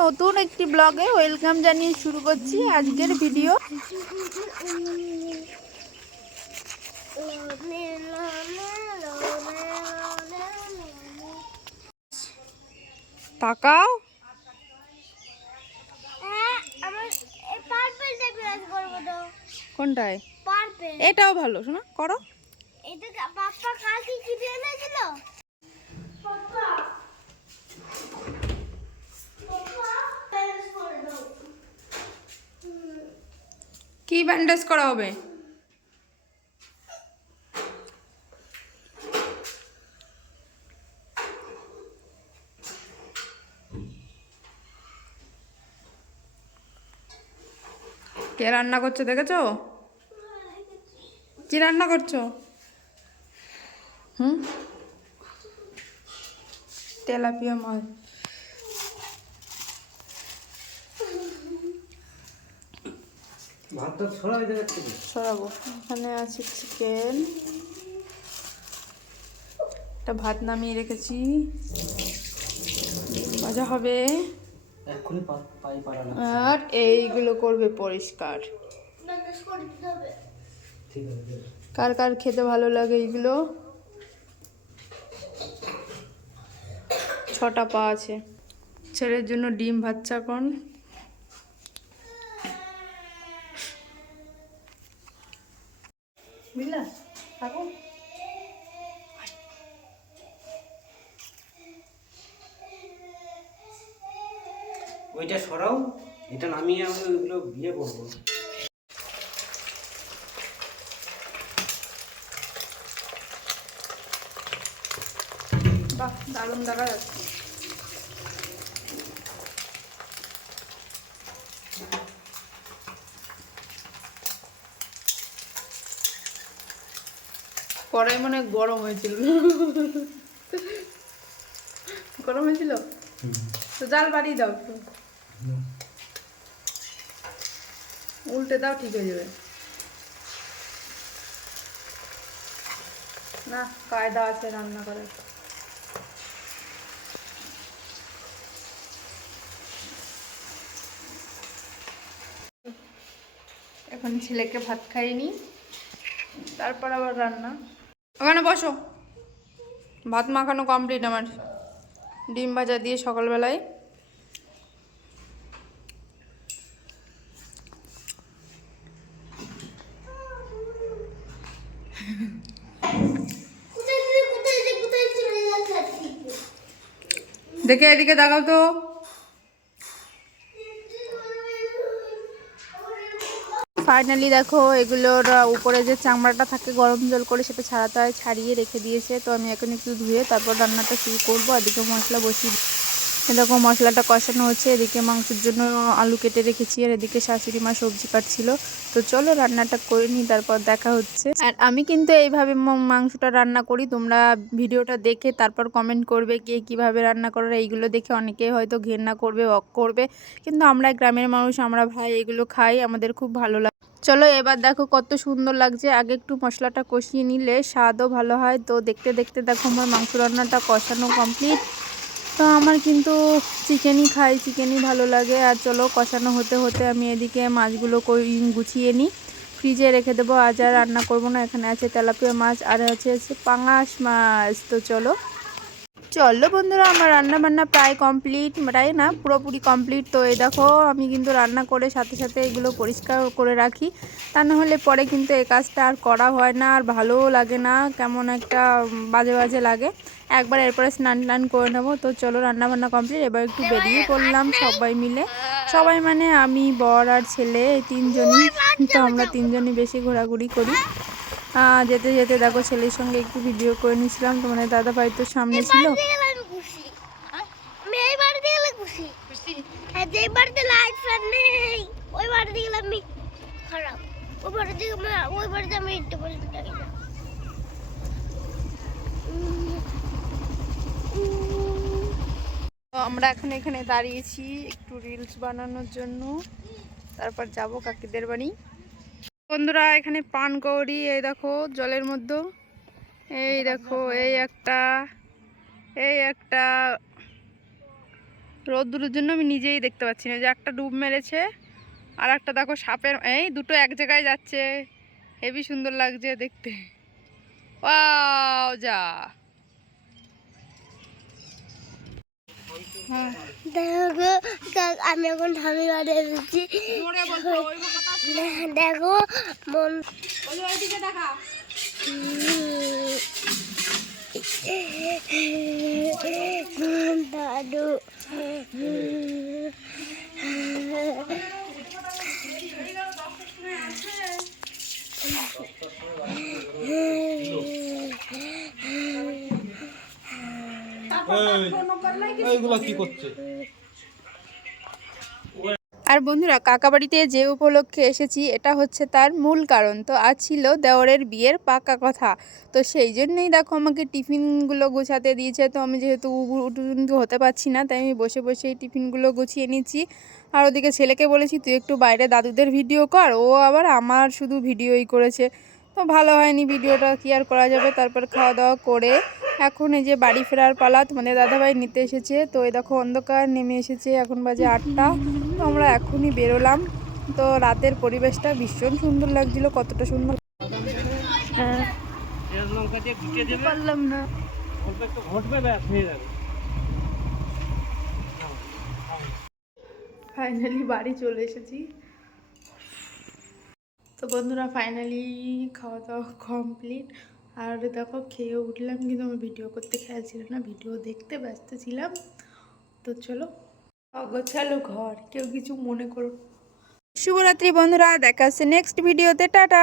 নতুন একটি ব্লগে ওয়েলকাম জানিয়ে শুরু করছি আজকের ভিডিও। তাকাও। কোনটায়? এটাও ভালো, শোনা, করো। এটা পাপা কালকে কি দিয়ে এনেছিল? কি ব্যান্ডেজ করা হবে? কে রান্না করছ দেখেছ? কি রান্না করছ? হুম? তেলাপিয়া মাছ। ভাতটা ছড়াই সরাবো এখানে আছে চিকেন একটা ভাত নামিয়ে রেখেছি। মজা হবে। আর এইগুলো করবে পরিষ্কার। কার কার খেতে ভালো লাগে এইগুলো? ছটা পা আছে। ছেলের জন্য ডিম ভাজছে এখন বুঝলা থাকো ওইটা সরাও এটা নামিয়ে আমি ওইগুলো বিয়ে করব। বাহ দারুণ দেখা যাচ্ছে। কড়াই মনে গরম হয়েছিল। গরম হয়েছিল? তো জাল বাড়িয়ে দাও একটু। উল্টে দাও, ঠিক হয়ে যাবে। না, কায়দা আছে রান্না করার। এখন ছেলেকে ভাত খাইনি তারপর আবার রান্না। ওখানে বসো। ভাত মাখানো কমপ্লিট আমার। ডিম ভাজা দিয়ে সকালবেলায় কোথায় যে কোথায় যে কোথায় চলে যাচ্ছে আজকে? দেখে এদিকে দেখাও তো। ফাইনালি দেখো, এগুলোর উপরে যে চামড়াটা থাকে গরম জল করে সেটা ছাড়াতে হয়, ছাড়িয়ে রেখে দিয়েছে। তো আমি এখন একটু ধুয়ে তারপর রান্নাটা শুরু করব। এদিকে মশলা বসিয়ে এরকম মশলাটা কষানো হচ্ছে। এদিকে মাংসের জন্য আলু কেটে রেখেছি আর এদিকে শাশুড়ি মা সবজি কাটছিল। তো চলো রান্নাটা করে নিই, তারপর দেখা হচ্ছে। আর আমি কিন্তু এইভাবে মাংসটা রান্না করি। তোমরা ভিডিওটা দেখে তারপর কমেন্ট করবে কে কীভাবে রান্না করে। এইগুলো দেখে অনেকেই হয়তো ঘেন্না করবে, অক করবে। কিন্তু আমরা গ্রামের মানুষ, আমরা ভাই এগুলো খাই। আমাদের খুব ভালো লাগে, চলো এবার দেখো কত সুন্দর লাগছে। আগে একটু মশলাটা কষিয়ে নিলে স্বাদও ভালো হয়। তো দেখতে দেখতে দেখো আমার মাংস রান্নাটা কষানো কমপ্লিট তো আমার কিন্তু চিকেনই খাই, চিকেনই ভালো লাগে। আর চলো কষানো হতে হতে আমি এদিকে মাছগুলো গুছিয়ে নিই। ফ্রিজে রেখে দেবো, আজ আর রান্না করব না, এখানে আছে তেলাপিয়া মাছ, আর আছে পাঙাশ মাছ। তো চলো চলো বন্ধুরা, আমার রান্না বান্না প্রায় কমপ্লিট প্রায় না, পুরোপুরি কমপ্লিট তো এই দেখো, আমি কিন্তু রান্না করে সাথে সাথে এগুলো পরিষ্কার করে রাখি। তা না হলে পরে কিন্তু এই কাজটা আর করা হয় না, আর ভালোও লাগে না, কেমন একটা বাজে বাজে লাগে। একবার এরপরে স্নান টান করে নেব। তো চলো রান্না বান্না কমপ্লিট এবার একটু বেরিয়ে পড়লাম সবাই মিলে। সবাই মানে আমি, বর আর ছেলে তিনজনই। তো আমরা তিনজনই বেশি ঘোরাঘুরি করি। যেতে যেতে দেখো ছেলের সঙ্গে একটু ভিডিও করে নিয়েছিলাম তোমাদের দাদা ভাই তো সামনে ছিল। তো আমরা এখন এখানে দাঁড়িয়েছি একটু রিলস বানানোর জন্য। তারপর যাব কাকিদের বাড়ি। বন্ধুরা, এখানে পান কৌড়ি এই দেখো, জলের মধ্যে। এই দেখো, এই একটা এই একটা রোদ্দুরের জন্য আমি নিজেই দেখতে পাচ্ছি না। যে একটা ডুব মেরেছে, আর একটা দেখো সাপের, এই দুটো এক জায়গায় যাচ্ছে। হেবি সুন্দর লাগছে দেখতে। ওয়াও, যা। দেখো আমি এখন ঠামি বাড়ি এসেছি দেখো। মন দাদু। আর বন্ধুরা, কাকাবাড়িতে যে উপলক্ষে এসেছি, এটা হচ্ছে তার মূল কারণ। তো আজ ছিল দেওরের বিয়ের পাকা কথা। তো সেই জন্যই দেখো, আমাকে টিফিনগুলো গোছাতে দিয়েছে। তো আমি যেহেতু উঠু হতে পারছি না, তাই আমি বসে বসে টিফিনগুলো গুছিয়ে নিচ্ছি। আর ওদিকে ছেলেকে বলেছি, তুই একটু বাইরে দাদুদের ভিডিও কর, ও আবার আমার শুধু ভিডিওই করেছে। তো ভালো হয়নি ভিডিওটা, কি আর করা যাবে? তারপর খাওয়া দাওয়া করে এখন এই যে বাড়ি ফেরার পালা তোমাদের দাদাভাই নিতে এসেছে। তো এই দেখো অন্ধকার, নেমে এসেছে এখন বাজে আটটা। তো আমরা এখনই বেরোলাম। তো রাতের পরিবেশটা ভীষণ সুন্দর লাগছিল, কতটা সুন্দর ফাইনালি বাড়ি চলে এসেছি। তো বন্ধুরা, ফাইনালি খাওয়া দাওয়া কমপ্লিট। আর দেখো খেয়ে উঠলাম কিন্তু আমার ভিডিও করতে খেয়াল ছিল না, ভিডিও দেখতে ব্যস্ত ছিলাম। তো চলো, অগোছালো ঘর, কেউ কিছু মনে করো। শুভরাত্রি বন্ধুরা, দেখা হচ্ছে নেক্সট ভিডিওতে টাটা!